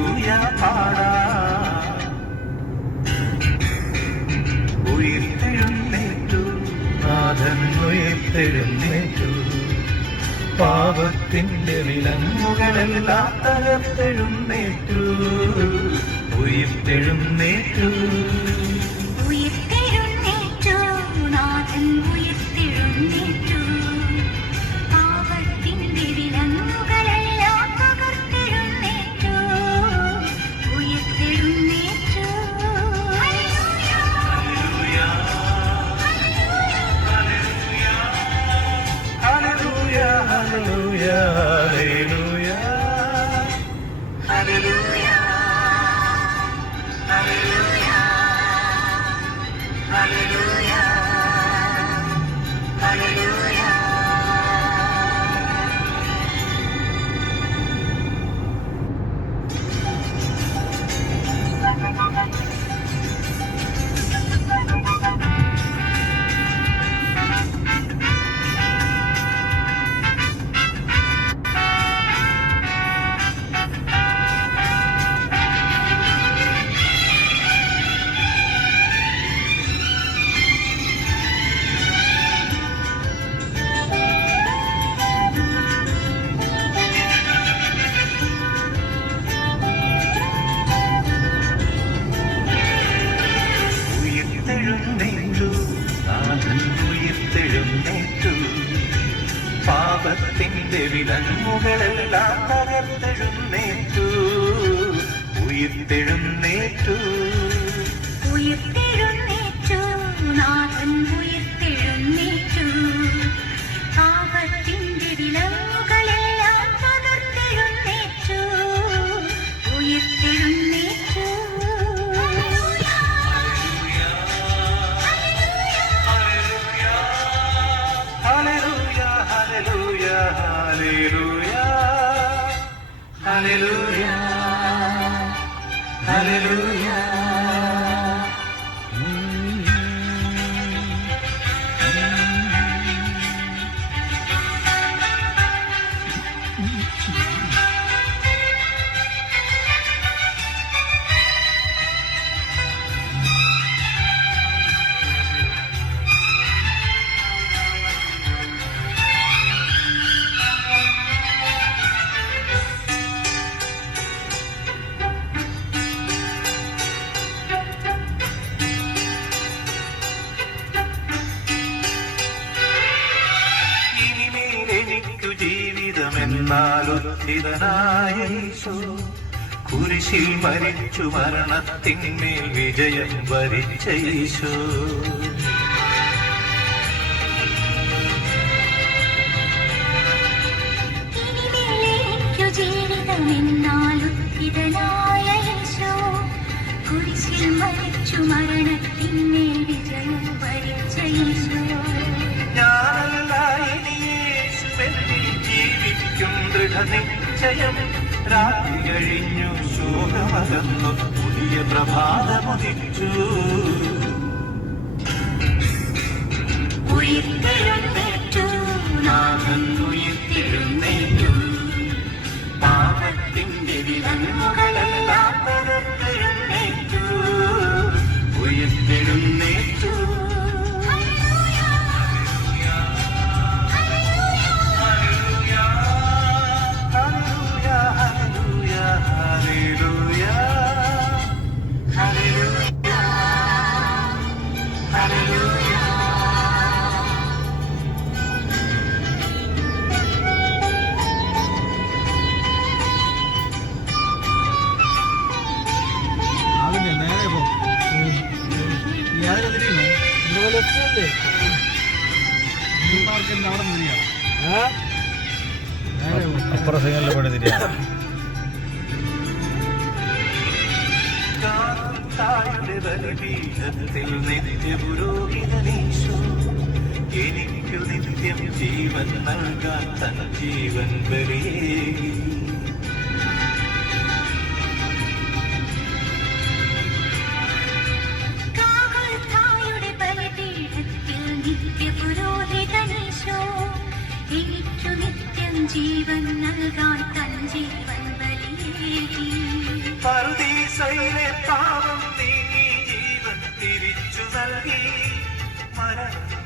Hallelujah പാടാം. ഉയിർത്തെഴുന്നേറ്റു നാഥൻ ഉയിർത്തെഴുന്നേറ്റു, പാപത്തിന്റെ വിലങ്ങുകളെല്ലാം തകർത്തെഴുന്നേറ്റു, ഉയിർത്തെഴുന്നേറ്റു. ഉയിർത്തെഴുന്നേറ്റു നാഥൻ ഉയിർത്തെഴുന്നേറ്റു, പാപത്തിന്റെ വിലങ്ങുകളെല്ലാം തകർത്തെഴുന്നേറ്റു, ഉയിർത്തെഴുന്നേറ്റു. പാപത്തിന്റെ വിലങ്ങുകളെല്ലാം തകർത്തെഴുന്നേറ്റു, ഉയിർത്തെഴുന്നേറ്റു. ഉയിർത്തെഴുന്നേറ്റു നാഥൻ ഉയിർത്തെഴുന്നേറ്റു, പാപത്തിന്റെ വിലങ്ങുകളെല്ലാം തകർത്തെഴുന്നേറ്റു, ഉയിർത്തെഴുന്നേറ്റു. Hallelujah, hallelujah. ജീവിതമെന്നാലുദ്ധിതനായ യേശു കുരിശിൽ മരിച്ചു, മരണത്തിന്മേൽ വിജയം വരിച്ച യേശു. ജീവിതമെന്നാലുദ്ധിതനായ യേശു കുരിശിൽ മരിച്ചു, മരണത്തിന്മേൽ വിജയം വരിച്ച യേശു. ജീവിക്കും ദൃഢനിശ്ചയം, രാത്രി കഴിഞ്ഞു ശോകമകന്നു, പുതിയ പ്രഭാതമുദിച്ചു. ഉയിർത്തെഴുന്നേറ്റു നാഥൻ ഉയിർത്തെഴുന്നേറ്റു, പാപത്തിന്റെ വിലങ്ങുകളെല്ലാം തകർത്തെഴുന്നേറ്റു, ഉയിർത്തെഴുന്നേറ്റു. അപ്പുറ സിഗ്നലിൽ പോയി തിരിയാ. നിത്യപുരോഹിതനീശോ എനിക്കു നിത്യം ജീവൻ നൽകാൻ തൻ ജീവൻ ബലിയേകി. എനിക്കു നിത്യം ജീവൻ നൽകാൻ തൻ ജീവൻ ബലിയേകി.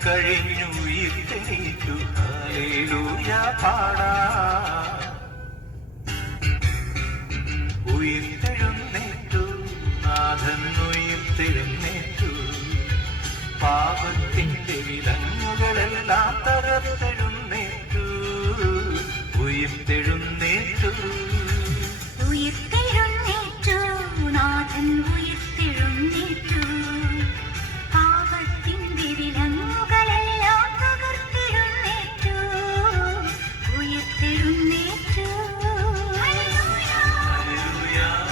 കഴിഞ്ഞു ഉയിർത്തെണീറ്റു ഹല്ലേലൂയ പാടാം. ഉയിർത്തെഴുന്നേറ്റു നാഥൻ ഉയിർത്തെഴുന്നേറ്റു പാപത്തിന്റെ വിലങ്ങുകളെല്ലാം